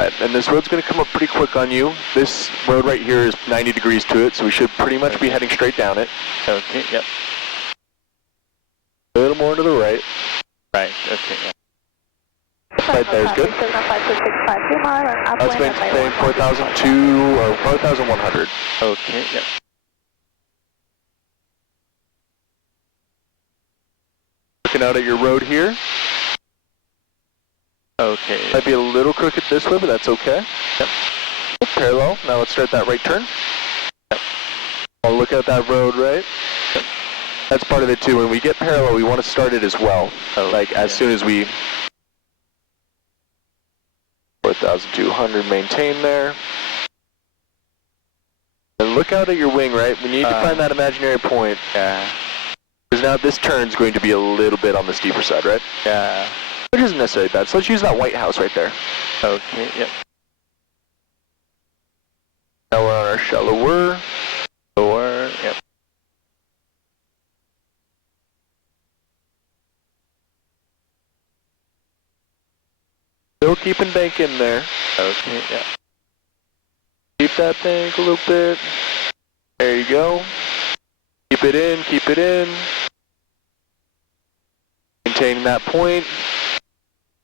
Right, and this road's going to come up pretty quick on you. This road right here is 90 degrees to it, so we should pretty much be heading straight down it. Okay, yep. A little more to the right. Right, okay, yeah. Right there's good. That's maintain 4,002 or 4,100. Okay, yep. Looking out at your road here. Okay. Might be a little crooked this way, but that's okay. Yep. Parallel. Now let's start that right turn. Yep. I'll look at that road, right? Yep. That's part of it too. When we get parallel, we want to start it as well. Like as soon as we 4,200 maintain there. And look out at your wing, right? We need to find that imaginary point. Yeah. Because now this turn's going to be a little bit on the steeper side, right? Yeah. Which isn't necessarily bad. So let's use that white house right there. Okay, yep. Now we're on our shallower. Lower, yep. Still keeping bank in there. Okay, yeah. Keep that bank a little bit. There you go. Keep it in, keep it in. Maintaining that point.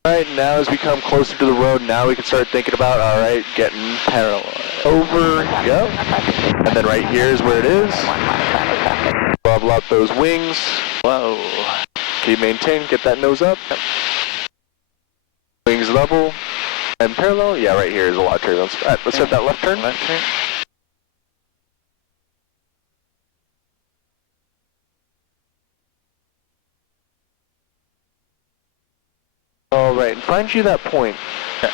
Alright, now as we come closer to the road, now we can start thinking about, alright, getting parallel. Over, yep. And then right here is where it is. Level out those wings. Whoa. Keep maintain, get that nose up. Yep. Wings level. And parallel, yeah, right here is a lot of turbulence. Alright, let's start that left turn. Left turn. Alright, and find you that point. Yeah.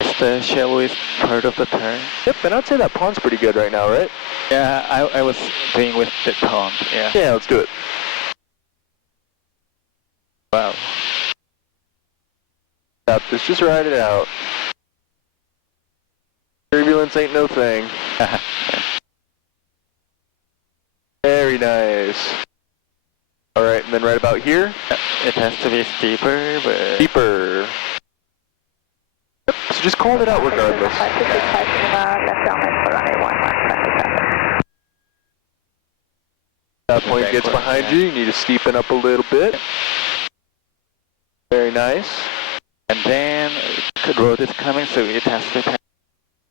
Is the shallowest part of the turn? Yep, and I'd say that pond's pretty good right now, right? Yeah, I was doing with the pond, yeah. Yeah, let's do it. Wow. Stop this, just ride it out. Turbulence ain't no thing. Very nice. Alright, and then right about here. It has to be steeper, but... Deeper. Yep, so just call it out regardless. That point gets behind you, you need to steepen up a little bit. Very nice. And then the road is coming, so it has to be...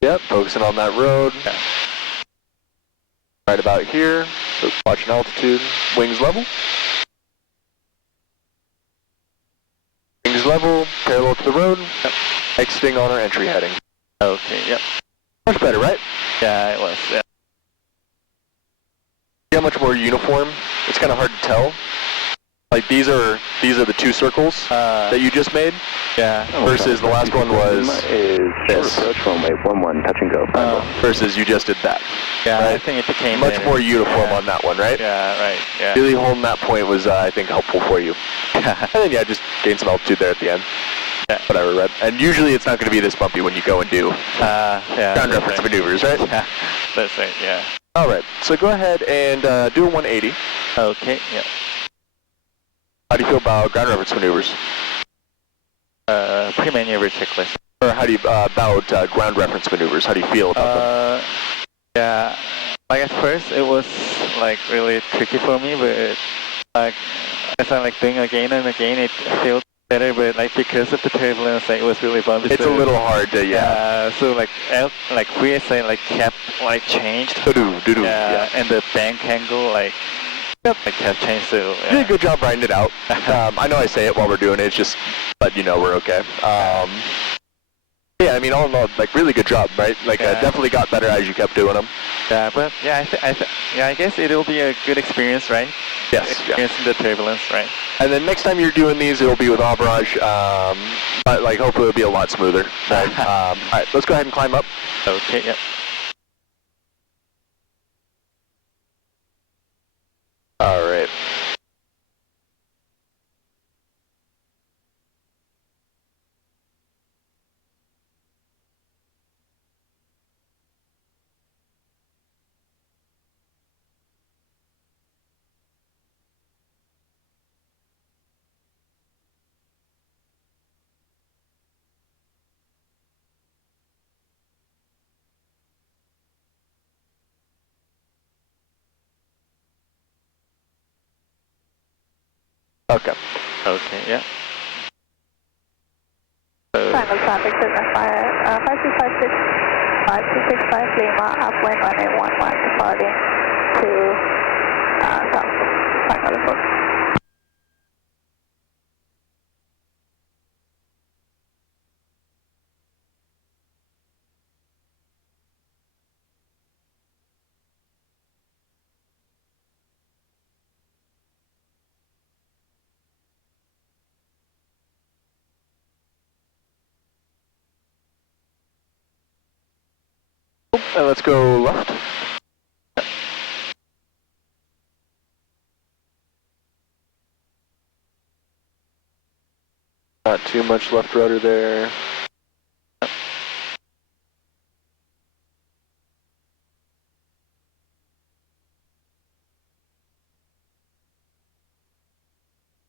Yep, focusing on that road. Yeah. Right about here, so watching altitude, wings level. Wings level, parallel to the road, Yep. Exiting on our entry heading. Okay, yep. Much better, right? Yeah, it was, yeah. See how much more uniform? It's kind of hard to tell. Like these are the two circles that you just made. Yeah. Versus the last one was this. Approach runway 11, touch and go. Versus you just did that. Yeah, right? I think it became much more uniform on that one, right? Yeah, right. Yeah. Really holding that point was, I think, helpful for you. And then yeah, just gain some altitude there at the end. Yeah. Whatever, right? And usually it's not going to be this bumpy when you go and do yeah, ground reference right. maneuvers, right? Yeah, that's right. Yeah. All right. So go ahead and do a 180. Okay. Yeah. How do you feel about ground reference maneuvers? Pre-maneuver checklist. Or how do you about ground reference maneuvers? How do you feel about them? Yeah. Like at first it was like really tricky for me, but like as I like doing again and again, it felt better. But like because of the turbulence, like, it was really bumpy. It's so, a little hard to so like VSA like kept like changed. Yeah. And the bank angle like. Yep. I kept changing, so You did a good job writing it out. I know I say it while we're doing it, it's just let you know we're okay. Yeah, I mean, all in all, like, really good job, right? Like, definitely got better as you kept doing them. Yeah, but yeah, I guess it'll be a good experience, right? Yes. Experiencing the turbulence, right? And then next time you're doing these, it'll be with Avirage, but like hopefully it'll be a lot smoother. Right? All right, let's go ahead and climb up. Okay. Yep. All right. Okay. Okay, yeah. Triangle traffic, signal 5656, 5265 Lima, upwind 1811, departing to south. Triangle report. And let's go left. Not too much left rudder there.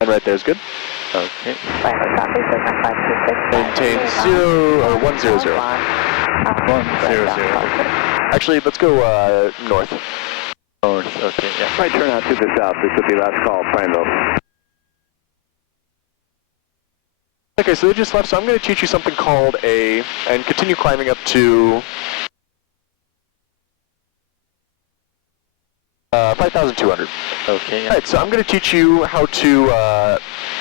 And right there is good. Okay. Triangle traffic, signal 526. Maintain 0 or 100. 100. Actually, let's go north. North, okay, yeah. Right turn out to the south. This will be last call, Prineville. Okay, so they just left, so I'm going to teach you something called and continue climbing up to 5,200. Okay, yeah. Alright, so I'm going to teach you how to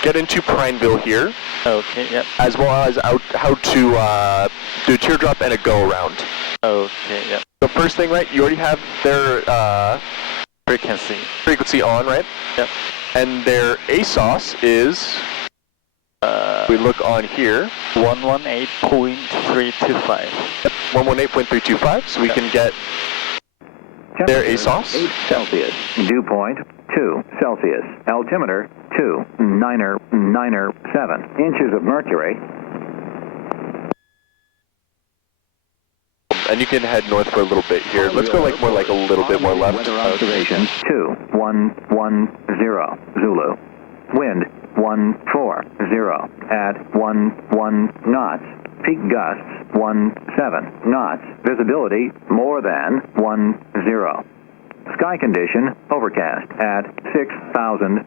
get into Prineville here, Okay, yeah. as well as how to do a teardrop and a go-around. Okay, yeah. The first thing, right, you already have their frequency on, right? Yep. And their ASOS is, we look on here, 118.325. yep, 118.325, so we can get their ASOS. 8 Celsius. Dew point 2 Celsius. Altimeter 2 997 inches of mercury. And you can head north for a little bit here. Let's go more like a little bit more left. Weather observations 2110 Zulu. Wind 140 at 11 knots. Peak gusts 17 knots. Visibility more than 10. Sky condition overcast at 6,000.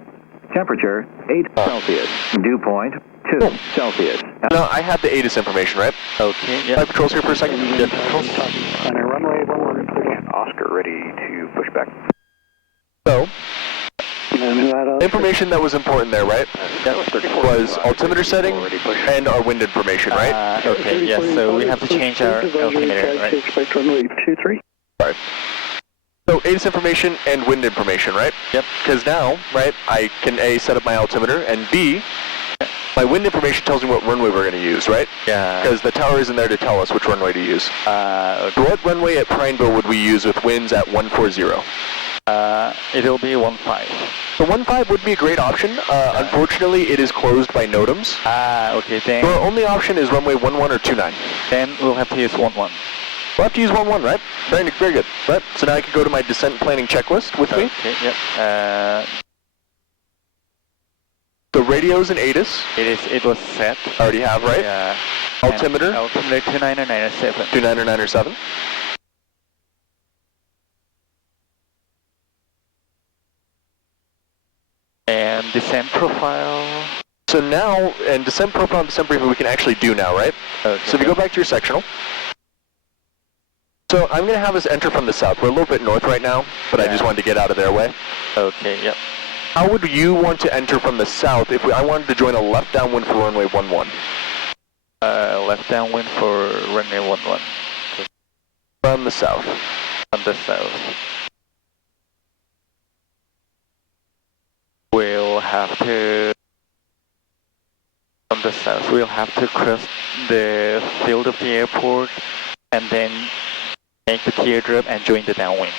Temperature 8 Celsius. Dew point 2 Celsius. No, I have the ATIS information, right? Okay, yeah. Flight Patrol's here for a second. Yeah. On a runway 11 reporting. Oscar ready to push back. So, information that was important there, right? Was altimeter setting and our wind information, right? Okay, yes, so we have to change our altimeter, right? Expect runway 23. Sorry. So ATIS information and wind information, right? Yep. Because now, right, I can A, set up my altimeter, and B, my wind information tells me what runway we're going to use, right? Yeah. Because the tower isn't there to tell us which runway to use. Okay. So what runway at Prineville would we use with winds at 140? It'll be 15. The 15 would be a great option. Unfortunately, it is closed by NOTAMs. Okay, So our only option is runway 11 or 29. then we'll have to use 11. We'll have to use 11, right? Very good. Right? So now I can go to my descent planning checklist with me. Okay, yep. The radios and ATIS, It was set. I already have, right? Yeah. Altimeter, And altimeter 2997. 2997. And descent profile. So now, and descent profile and descent briefing we can actually do now, right? Okay. So if you go back to your sectional. So I'm going to have us enter from the south. We're a little bit north right now, but I just wanted to get out of their way. Okay, yep. How would you want to enter from the south if I wanted to join a left downwind for runway 11? Left downwind for runway 11. From the south. On the south. We'll have to, on the south, we'll have to cross the field of the airport and then make the teardrop and join the downwind.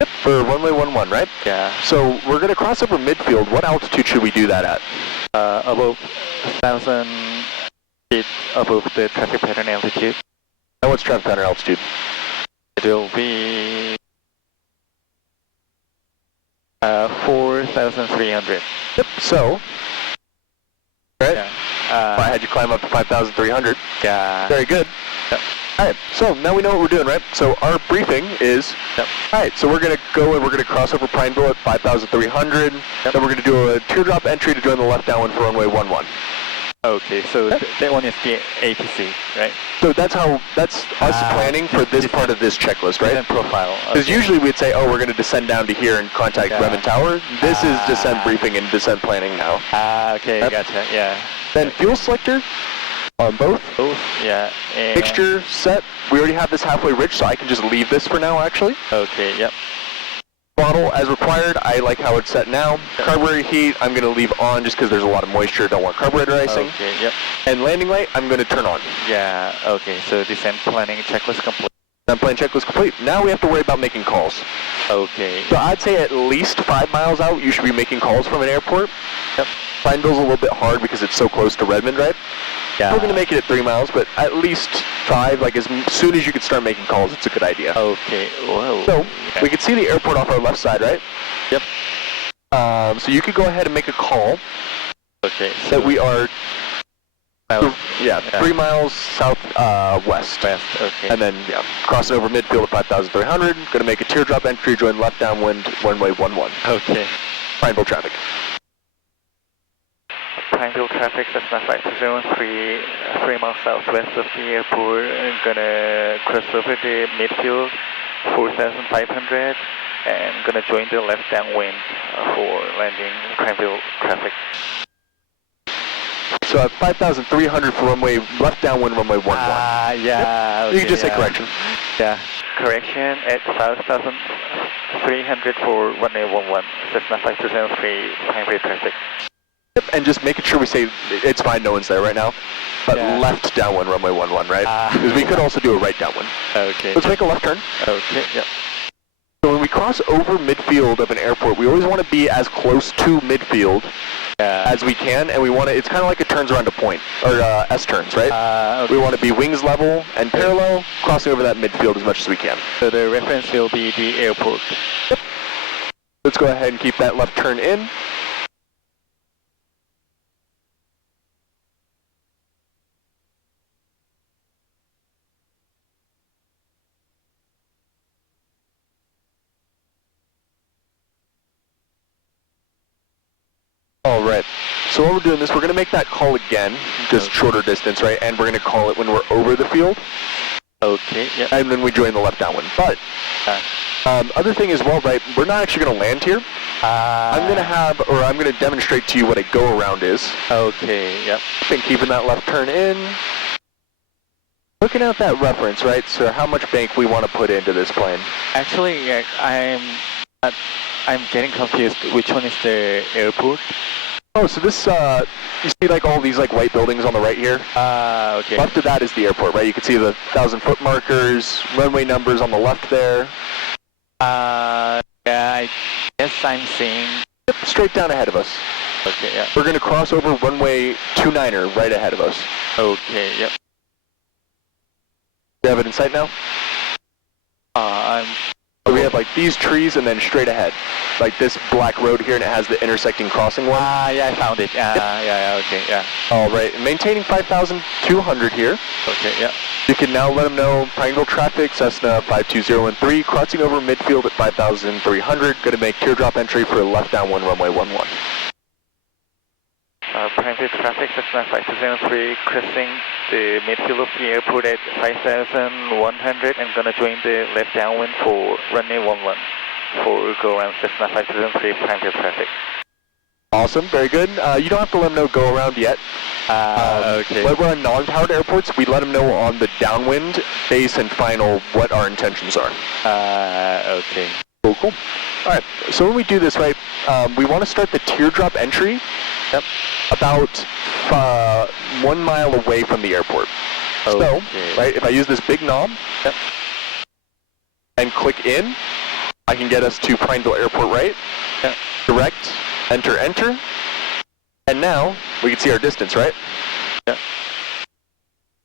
Yep, for runway 11, right? Yeah. So we're going to cross over midfield. What altitude should we do that at? Above 1,000 feet above the traffic pattern altitude. And what's traffic pattern altitude? It will be 4,300. Yep, so, right? Yeah. If I had you climb up to 5,300. Yeah. Very good. Yep. Alright, so now we know what we're doing, right? So our briefing is, alright, so we're going to go and we're going to cross over Pineville at 5,300. Then we're going to do a teardrop entry to join the left downwind for runway 11. Okay, so that one is the ATC, right? So that's us planning for this part of this checklist, right? Descent profile. Because usually we'd say, oh, we're going to descend down to here and contact Remen Tower. This is descent briefing and descent planning now. Okay, gotcha, yeah. Then fuel selector on both. Both, yeah. And Mixture set. We already have this halfway rich, so I can just leave this for now, actually. okay, yep. Throttle as required. I like how it's set now. Carburetor heat, I'm going to leave on just because there's a lot of moisture. Don't want carburetor icing. Okay, yep. And landing light, I'm going to turn on. Yeah, okay, so descent planning checklist complete. Descent plan checklist complete. Now we have to worry about making calls. Okay. So I'd say at least 5 miles out, you should be making calls from an airport. Yep. Pineville's a little bit hard because it's so close to Redmond, right? Yeah. We're going to make it at 3 miles, but at least 5, like as soon as you can start making calls, it's a good idea. Okay, whoa. So, we can see the airport off our left side, right? Yep. So you could go ahead and make a call Okay, so that we are, south, 3 miles southwest. west, okay. And then, crossing over midfield at 5,300. Going to make a teardrop entry, join left downwind, runway 11. Okay. Pineville traffic. Pineville traffic, Cessna 503, 3 miles southwest of the airport. I'm gonna cross over the midfield, 4,500, and gonna join the left downwind for landing Pineville traffic. So at 5,300 for runway, left downwind, runway 11. Yeah. You can just say correction. Yeah. Correction at 5,300 for runway 11, Cessna 503, Pineville traffic. Yep, and just making sure we say, it's fine, no one's there right now, but left downwind, runway 11, right? Because we could also do a right downwind. Okay. Let's make a left turn. Okay, yep. So when we cross over midfield of an airport, we always want to be as close to midfield as we can, and we want to, it's kind of like it turns around to point, or S-turns, right? Okay. We want to be wings level and parallel, crossing over that midfield as much as we can. So the reference will be the airport. Yep. Let's go ahead and keep that left turn in. All right, so while we're doing this, we're going to make that call again, just shorter distance, right? And we're going to call it when we're over the field. Okay, yep. And then we join the left downwind. But, other thing as well, right, we're not actually going to land here. I'm going to demonstrate to you what a go-around is. Okay, yep. And keeping that left turn in. Looking at that reference, right, so how much bank we want to put into this plane. Actually, I'm getting confused. Which one is the airport? Oh, so this, you see like all these like white buildings on the right here? Okay. Left of that is the airport, right? You can see the 1,000-foot markers, runway numbers on the left there. Yeah, I guess I'm seeing. Yep, straight down ahead of us. Okay, yeah. We're going to cross over runway 29er right ahead of us. Okay, yep. Do you have it in sight now? So we have like these trees and then straight ahead. Like this black road here, and it has the intersecting crossing one. Yeah, I found it. Yeah, okay, yeah. All right, maintaining 5,200 here. Okay, yeah. You can now let them know Pineville traffic, Cessna 52013, crossing over midfield at 5,300. Going to make teardrop entry for left downwind, runway 11. Pineville traffic, Cessna 52013, crossing the midfield of the airport at 5,100 and gonna join the left downwind for runway 11 for go around Cessna 52013 Pineville traffic. Awesome, very good. You don't have to let them know go around yet. Okay. When we're on non-powered airports, we let them know on the downwind, base, and final what our intentions are. Okay. Cool. All right, so when we do this, right, we want to start the teardrop entry about 1 mile away from the airport. Okay. So, right, if I use this big knob and click in, I can get us to Pineville Airport, right? Direct, enter, enter. And now we can see our distance, right?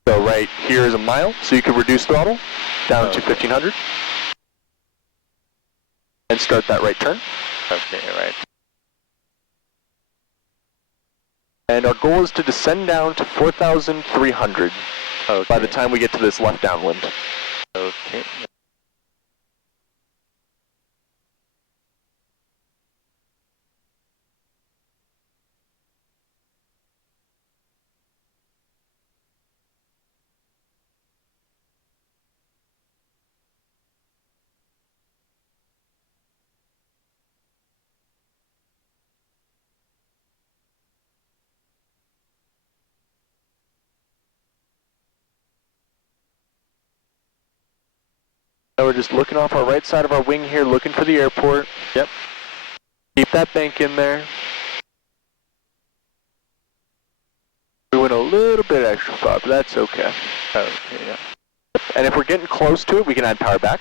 So right here is a mile, so you can reduce throttle down to 1,500. And start that right turn. Okay, right. And our goal is to descend down to 4,300. Okay. by the time we get to this left downwind. Okay. Now we're just looking off our right side of our wing here, looking for the airport. Yep. Keep that bank in there. We went a little bit extra far, but that's okay. Okay, yeah. And if we're getting close to it, we can add power back.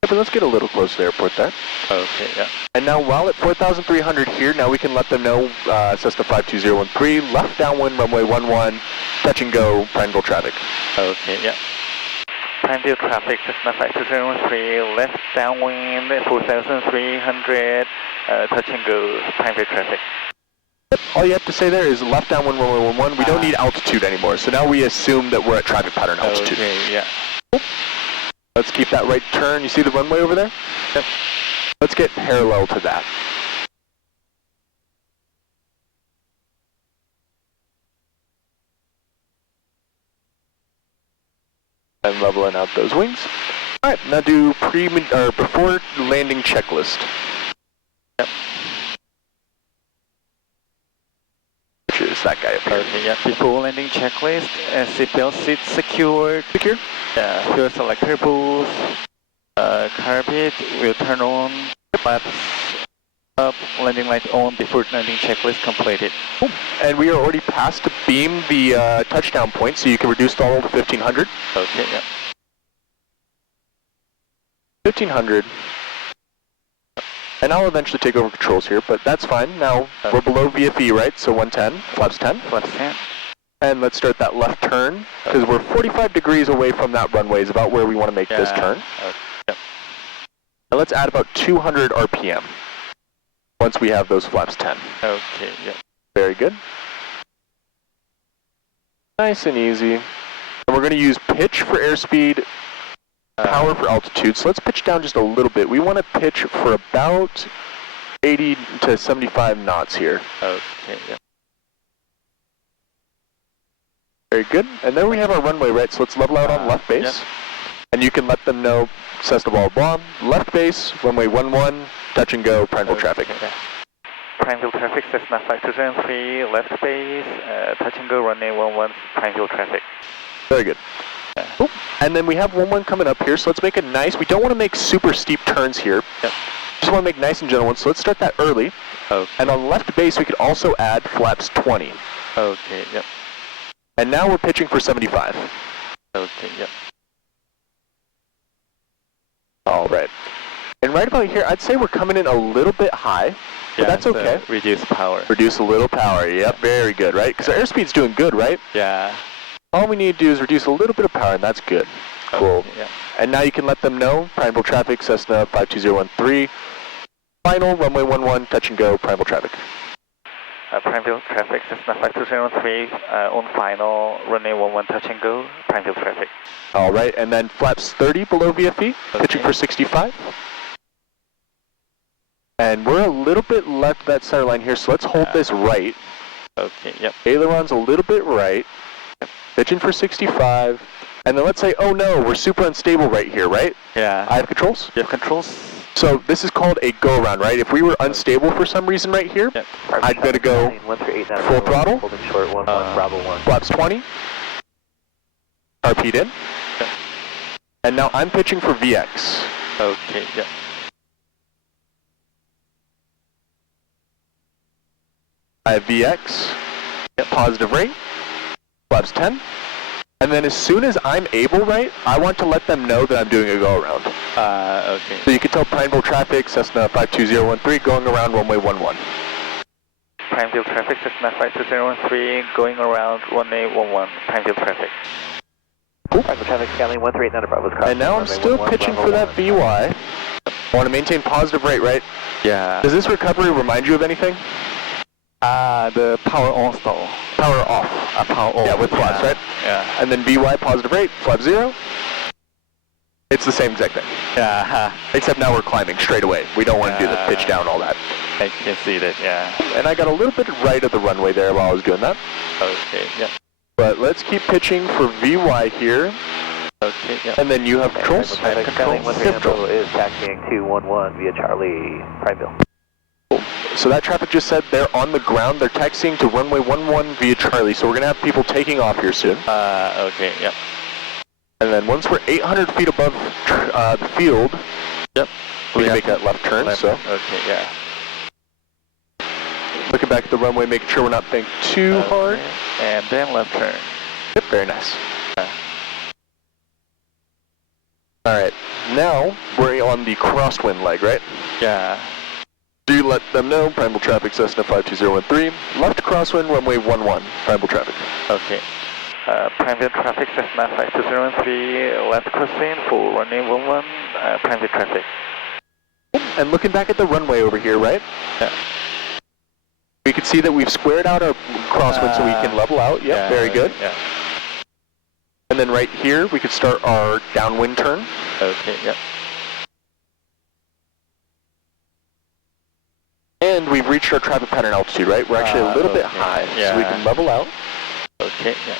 But let's get a little closer to the airport there. Okay, yeah. And now while at 4,300 here, now we can let them know Cessna 52013, left downwind runway 11, touch and go, Prineville traffic. Okay, yeah. Prineville traffic, Cessna 5203, left downwind, 4,300, touch and go, Prineville traffic. All you have to say there is left downwind runway 11. We don't need altitude anymore, so now we assume that we're at traffic pattern altitude. Okay, yeah. Let's keep that right turn. You see the runway over there? Yep. Let's get parallel to that. And leveling out those wings. All right, now do before landing checklist. Yep. Which is that guy up here. Okay, yeah. Before landing checklist, seatbelt seats secured. Secure. Yeah, fuel selector booth, carpet will turn on, flaps up, landing light on before landing checklist completed. Cool. And we are already past to beam the touchdown point, so you can reduce throttle to 1500. Okay, yeah. 1500. And I'll eventually take over controls here, but that's fine. Now, we're below VFE, right? So 110, flaps 10. Flaps 10. And let's start that left turn, because we're 45 degrees away from that runway is about where we want to make this turn. Yep. And let's add about 200 RPM once we have those flaps 10. Okay, yeah. Very good. Nice and easy. And we're going to use pitch for airspeed, power for altitude. So let's pitch down just a little bit. We want to pitch for about 80 to 75 knots here. Okay, yeah. Very good. And then we have our runway, right? So let's level out on left base. Yep. And you can let them know Cessna blah, blah, blah. Left base, runway 11, touch and go, Prineville traffic. Okay. Prineville traffic, Cessna 5203, left base, touch and go, runway 11, Prineville traffic. Very good. Cool. And then we have 11 coming up here, so let's make it nice. We don't want to make super steep turns here. Yep. Just want to make nice and gentle ones, so let's start that early. Okay. And on left base, we could also add flaps 20. Okay, yep. And now we're pitching for 75. Okay, yep. All right. And right about here, I'd say we're coming in a little bit high, but that's okay. Reduce power. Reduce a little power. Yep, very good, right? Because our airspeed's doing good, right? Yeah. All we need to do is reduce a little bit of power, and that's good. Cool. Okay, yeah. And now you can let them know, Prineville traffic, Cessna 52013, final, runway 11, touch and go, Prineville traffic. Prineville traffic, Cessna 5203, on final, runway 11, touch and go, Prineville traffic. All right, and then flaps 30 below VFE, pitching for 65. And we're a little bit left of that center line here, so let's hold this right. Okay, yep. Aileron's a little bit right, pitching for 65. And then let's say, oh no, we're super unstable right here, right? Yeah. I have controls? You have controls? So this is called a go-around, right? If we were unstable for some reason right here, Yep. I'd gotta go full throttle, flaps 20, RP'd in, Yep. and now I'm pitching for VX. Okay, yep. I have VX, positive rate, flaps 10, and then as soon as I'm able, right, I want to let them know that I'm doing a go-around. Okay. So you can tell Prineville traffic, Cessna 52013, going around runway 11. Prineville traffic, Cessna 5203, going around runway 11, Prineville traffic. Private traffic scaling 138 Bravo's crossing. And now I'm still pitching for that VY. I want to maintain positive rate, right? Yeah. Does this recovery remind you of anything? The power on stall. Power off. Power off. Yeah, with flaps, right? Yeah. And then VY positive rate, flap 0. It's the same exact thing. Yeah. Except now we're climbing straight away. We don't want to do the pitch down, all that. I can see that, yeah. And I got a little bit right of the runway there while I was doing that. Okay, yeah. But let's keep pitching for VY here. Okay, yeah. And then you have controls. Traffic scaling 138 Bravo is taxiing 211 via Charlie Primeville. So that traffic just said they're on the ground. They're taxiing to runway 11 via Charlie. So we're going to have people taking off here soon. Okay, yeah. And then once we're 800 feet above the field, yep, we can make that left turn. Okay, yeah. Looking back at the runway, making sure we're not banking too hard. And then left turn. Yep, very nice. Alright, now we're on the crosswind leg, right? Yeah. Do you let them know, Primal traffic Cessna 52013, left crosswind, runway 11, Primal traffic. Okay. Private traffic Cessna 5203, left crossing for runway 11, private traffic. And looking back at the runway over here, right? Yeah. We can see that we've squared out our crosswind so we can level out. Yep, yeah, very good. Yeah. And then right here, we could start our downwind turn. Okay, yep. And we've reached our traffic pattern altitude, right? We're actually a little bit high, so we can level out. Okay, yeah.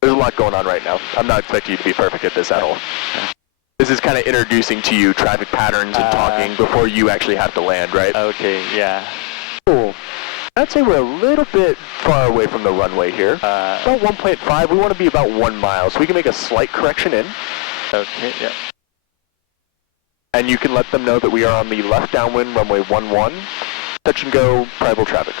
There's a lot going on right now. I'm not expecting you to be perfect at this at all. This is kind of introducing to you traffic patterns and talking before you actually have to land, right? Okay, yeah. Cool. I'd say we're a little bit far away from the runway here. About 1.5. We want to be about 1 mile, so we can make a slight correction in. Okay, yeah. And you can let them know that we are on the left downwind, runway 11. Touch and go, Primal traffic.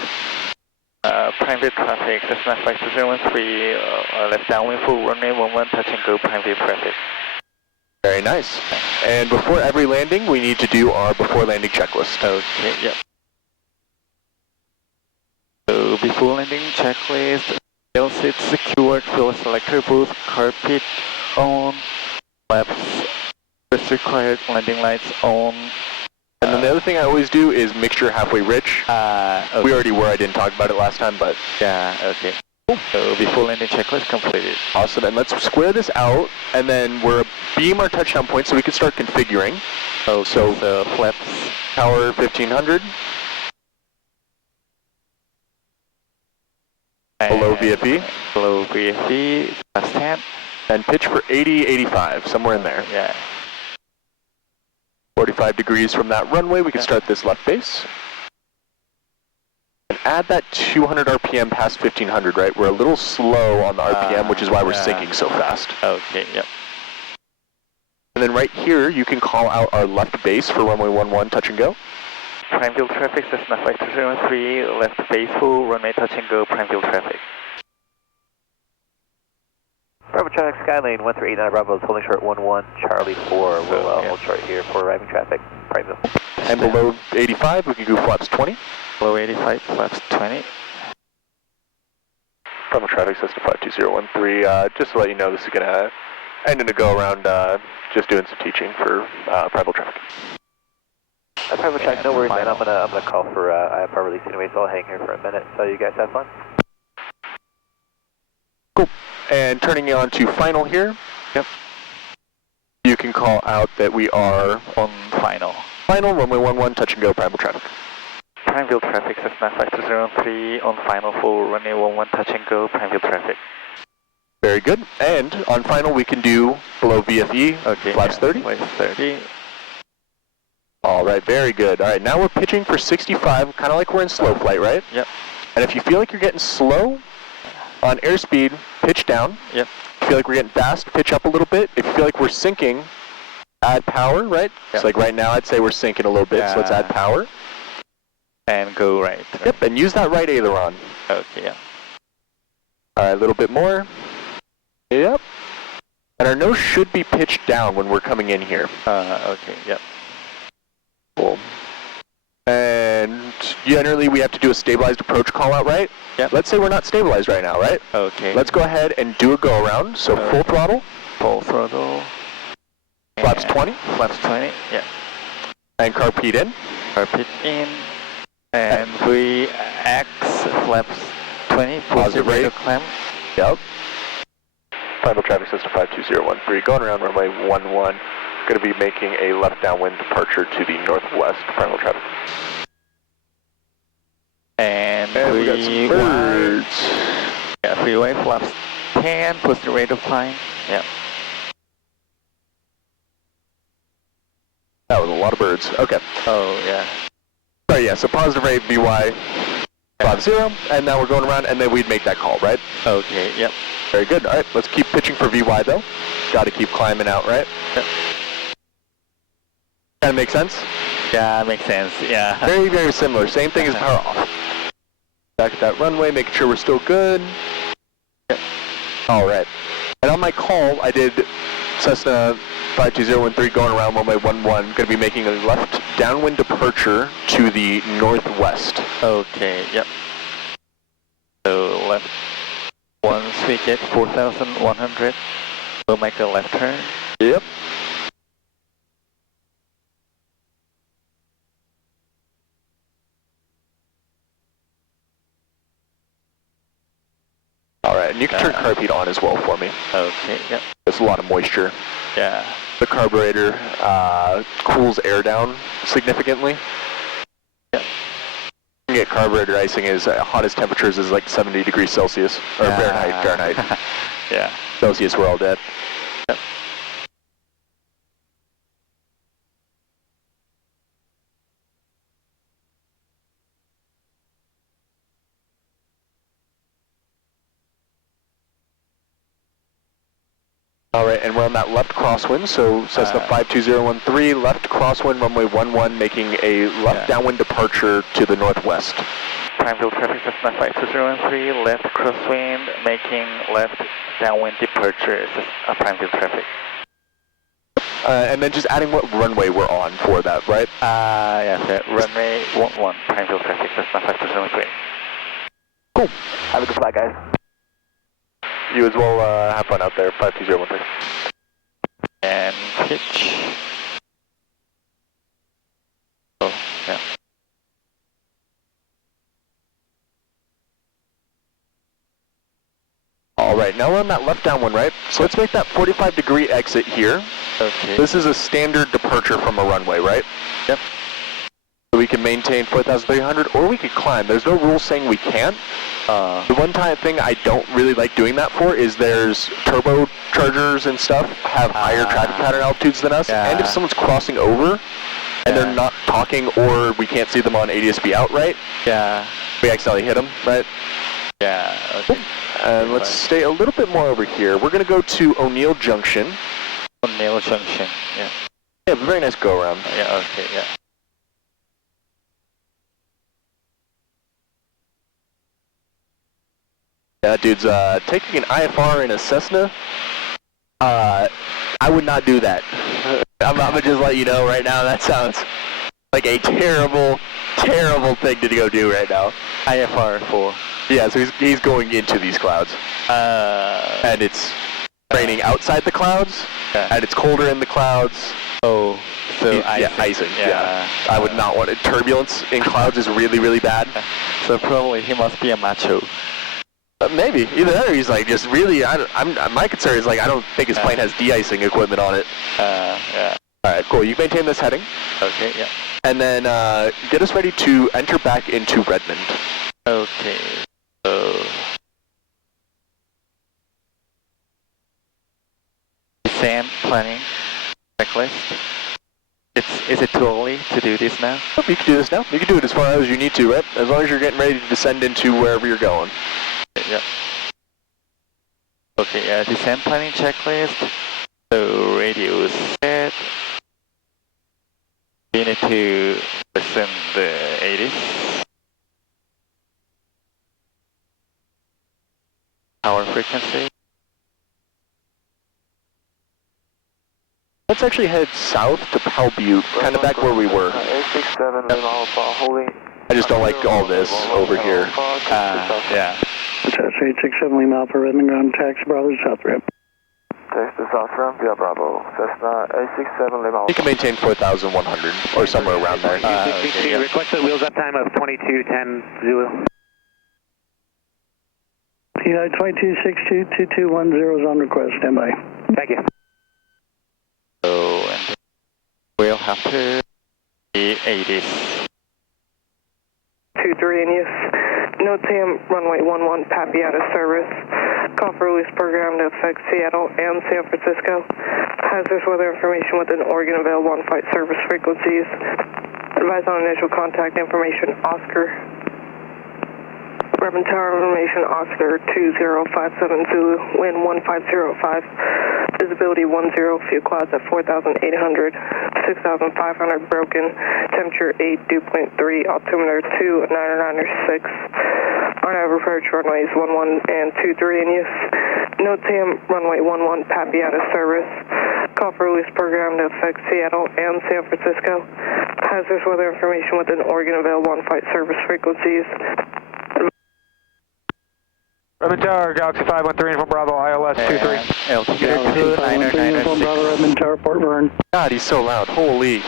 Private traffic, Cessna 5203, left downwind for runway 11, touch and go, private traffic. Very nice. And before every landing, we need to do our before landing checklist. Okay, yep. So before landing checklist, tail seat secured, fuel selector booth, carpet on, flaps required, landing lights on. And then the other thing I always do is mixture halfway rich. Okay. We already were, I didn't talk about it last time, but... Yeah, okay. Cool. So before landing checklist completed. Awesome, and let's square this out, and then we're beam our touchdown point so we can start configuring. Okay, so flaps. Power 1500. Below VFE. Below VFE, plus 10. And pitch for 80, 85, somewhere in there. Yeah. 45 degrees from that runway, we can start this left base. And add that 200 RPM past 1500, right? We're a little slow on the RPM, which is why we're sinking so fast. Okay, yep. And then right here, you can call out our left base for runway 11, touch and go. Primeville traffic, Cessna 5203, left base full, runway touch and go, Primeville traffic. Bravo traffic, Skylane 1389 Bravo is holding short 11, Charlie 4. We'll hold short here for arriving traffic, Primeville. And below 85, we can go flaps 20. Below 85, flaps 20. Bravo traffic, Cessna 52013. Just to let you know, this is going to end in a go around just doing some teaching for Primeville traffic. Private track, no worries, man. I'm gonna call for IFR release anyway, so I'll hang here for a minute. So you guys have fun. Cool. And turning on to final here. Yep. You can call out that we are on final. Final, runway 11, touch and go, Primeville traffic. Primeville traffic, Cessna 5203 on final for runway 11, touch and go, Primeville traffic. Very good. And on final, we can do below VFE, okay, flaps 30. Flaps 30. All right, very good. All right, now we're pitching for 65, kind of like we're in slow flight, right? Yep. And if you feel like you're getting slow on airspeed, pitch down. Yep. If you feel like we're getting fast, pitch up a little bit. If you feel like we're sinking, add power, right? Yep. So like right now, I'd say we're sinking a little bit, so let's add power. And go right. Yep, and use that right aileron. Okay, yeah. All right, a little bit more. Yep. And our nose should be pitched down when we're coming in here. Okay, yep. Cool. And generally we have to do a stabilized approach call out, right? Yep. Let's say we're not stabilized right now, right? Okay. Let's go ahead and do a go around. So full throttle. Full throttle. Flaps 20. Flaps 20, yeah. And carpet in. Carpet in. And VX flaps 20. Positive rate. Climb. Yep. Final traffic system 52013. Going around runway 11. Going to be making a left downwind departure to the northwest. Final traffic. And we got some birds. Yeah, freeway flaps 10. Positive rate of climb. Yeah. That was a lot of birds. Okay. Oh, yeah. So yeah, so positive rate VY 50, and now we're going around, and then we'd make that call, right? Okay, yep. Very good. All right, let's keep pitching for VY though. Got to keep climbing out, right? Yep. Kind of make sense? Yeah, makes sense. Yeah. Very, very similar. Same thing as power off. Back at that runway, making sure we're still good. Yep. All right. And on my call, I did Cessna 52013 going around runway 11. Going to be making a left downwind departure to the northwest. Okay, yep. So left. Once we get 4,100, we'll make a left turn. Yep. All right, and you can turn carpet on as well for me. Okay, yep. There's a lot of moisture. Yeah. The carburetor cools air down significantly. Yep. You can get carburetor icing as hottest temperatures is like 70 degrees Celsius, or Fahrenheit. Yeah. Celsius, we're all dead. Yep. All right, and we're on that left crosswind, so Cessna 52013, left crosswind, runway 11, making a left downwind departure to the northwest. Prime field traffic Cessna 52013, left crosswind, making left downwind departure, prime field traffic. And then just adding what runway we're on for that, right? Yeah, runway 11, prime field traffic Cessna 52013. Cool. Have a good flight, guys. You as well, have fun out there, 52013. And pitch. Oh, yeah. All right, now we're on that left downwind, right? So let's make that 45-degree exit here. Okay. This is a standard departure from a runway, right? Yep. So we can maintain 4,300, or we could climb. There's no rule saying we can't. The one thing I don't really like doing that for is there's turbochargers and stuff have higher traffic pattern altitudes than us, and if someone's crossing over and they're not talking or we can't see them on ADS-B outright, we accidentally hit them, right? Yeah, okay. And let's stay a little bit more over here. We're going to go to O'Neill Junction. O'Neill Junction, yeah. Yeah, very nice go-around. Yeah, okay, yeah. Yeah, dude's taking an IFR in a Cessna. I would not do that. I'm gonna just let you know right now. That sounds like a terrible, terrible thing to go do right now. IFR 4. Yeah, so he's going into these clouds, and it's raining outside the clouds, and it's colder in the clouds. Oh, so icing. Yeah. I would not want it. Turbulence in clouds is really, really bad. So probably he must be a macho. Maybe. Either that or he's like just really, my concern is like I don't think his plane has de-icing equipment on it. Yeah. Alright, cool. You maintain this heading. Okay, yeah. And then get us ready to enter back into Redmond. Okay, so... Descent planning checklist. Is it too early to do this now? Nope, you can do this now. You can do it as far as you need to, right? As long as you're getting ready to descend into wherever you're going. Yeah. Okay, descent planning checklist. So radio set. We need to listen the 80s. Power frequency. Let's actually head south to Powell Butte, kind of back where we were. 867 Lima Alpha, holding. I just don't like all this over here. Yeah. That's 867 Lima Alpha, Redmond ground, taxi Bravo South Ramp. Text to South Ramp via Bravo. Cessna 867 Lima Alpha. You can maintain 4,100 or somewhere around there. Okay, Requested wheels up time of 2210 Zulu. United 2262 2210 is on request, standby. Thank you. So, and we'll have to be 80s. 23 in use. NOTAM runway 11 Pappy out of service. Call for release program to affect Seattle and San Francisco. Hazardous weather information within Oregon available on flight service frequencies. Advise on initial contact information Oscar. Redmond Tower information Oscar 2057 Zulu. Wind 1505. Visibility 10. Fuel clouds at 4,800. 6,500 broken. Temperature 8, dew point 3. Altimeter 2, 996. On average approach runways 11 and 23 in use. NOTAM runway 11 Pappy out of service. Call for release program to affect Seattle and San Francisco. Hazardous weather information within Oregon available on flight service frequencies. Redmond Tower, Galaxy 513 from Bravo, ILS 23. Altimeter Galaxy 2, 513 Uniform Bravo, 996. Redmond Tower, Port Verne. God, he's so loud. Holy.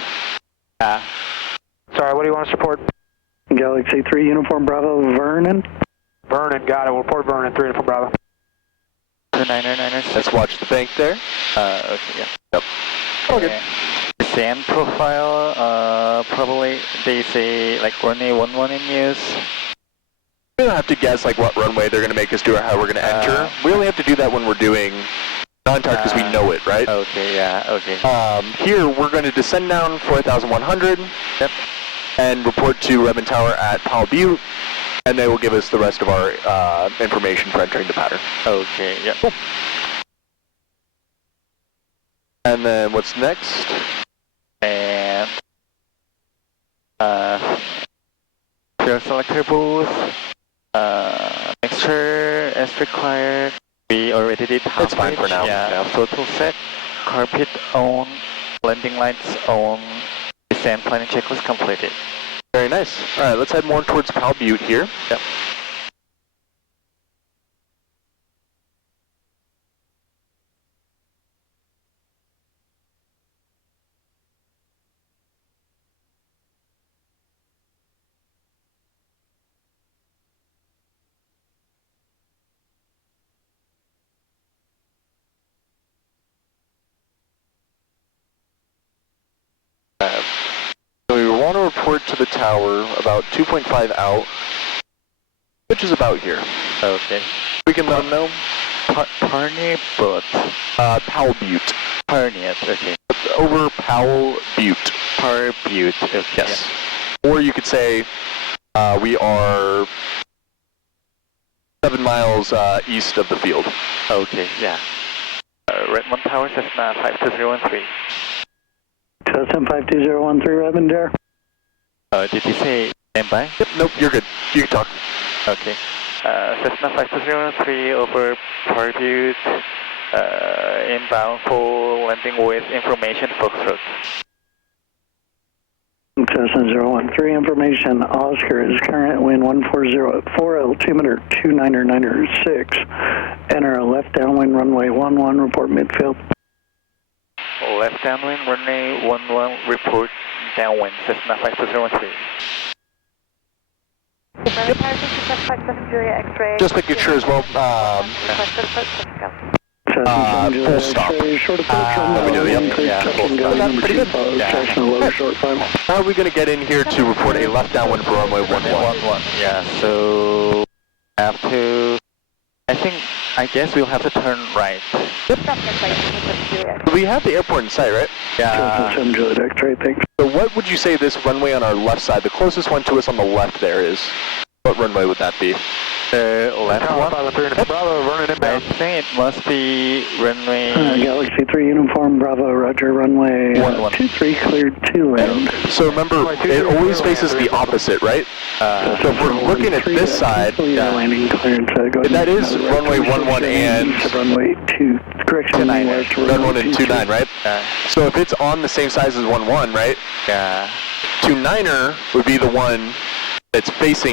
Sorry, what do you want us to report? Galaxy 3 Uniform Bravo, Vernon. Vernon, got it. We'll report Vernon, 3 Uniform Bravo. 2996. Let's watch the bank there. Okay, yeah. Yep. Okay. The sand profile, probably they say like runway 11 in use. We don't have to guess like what runway they're going to make us do or how we're going to enter. We only have to do that when we're doing non-tart because we know it, right? Okay, yeah, okay. Here, we're going to descend down 4,100. Yep. And report to Redmond Tower at Powell Butte, and they will give us the rest of our information for entering the pattern. Okay, yep. Cool. And then what's next? And fuel selector booth, mixture as required. We already did half That's fine pitch, for now. Yeah, Yeah. total set, carpet on, landing lights on, descent planning checklist completed. Very nice. All right, let's head more towards Powell Butte here. Yep. So we want to report to the tower about 2.5 out, which is about here. Okay. We can let them know. Parney Butte. Powell Butte. Parniet, okay. Over Powell Butte. Par Butte, okay. Yes. Or you could say we are 7 miles east of the field. Okay, yeah. Redmond Tower, Cessna 52013. Cessna 52013, Redmond Tower. Did you say standby? Yep, nope, you're good. You can talk. Okay. Cessna 52013 over Par Butte, inbound for landing with information Foxtrot. Cessna 013, information, Oscar is current wind 140 at 4, altimeter 29996. Enter a left downwind runway 11, report midfield. Left downwind, runway 11, report downwind, Cessna 52013. Just making sure as well. Full stop. Short approach we do, yep. Pretty good. Yeah. Short final. How are we going to get in here to report a left downwind for runway 11? Yeah, so have to, I guess we'll have to turn right. We have the airport in sight, right? Yeah. Cessna 7 Juliet X-ray, thanks. So what would you say this runway on our left side, the closest one to us on the left there is? What runway would that be? The left Tower one? 513 Info Bravo, running I inbound. think it must be runway... Galaxy 3 Uniform Bravo, roger, runway 23 cleared to land. So remember, it always faces the opposite, right? So if we're looking at this side, landing clearance, go ahead. that is runway 11 and runway 2, correction, west, runway 29, right? Yeah. So if it's on the same size as 11, right? Yeah. 29er would be the one that's facing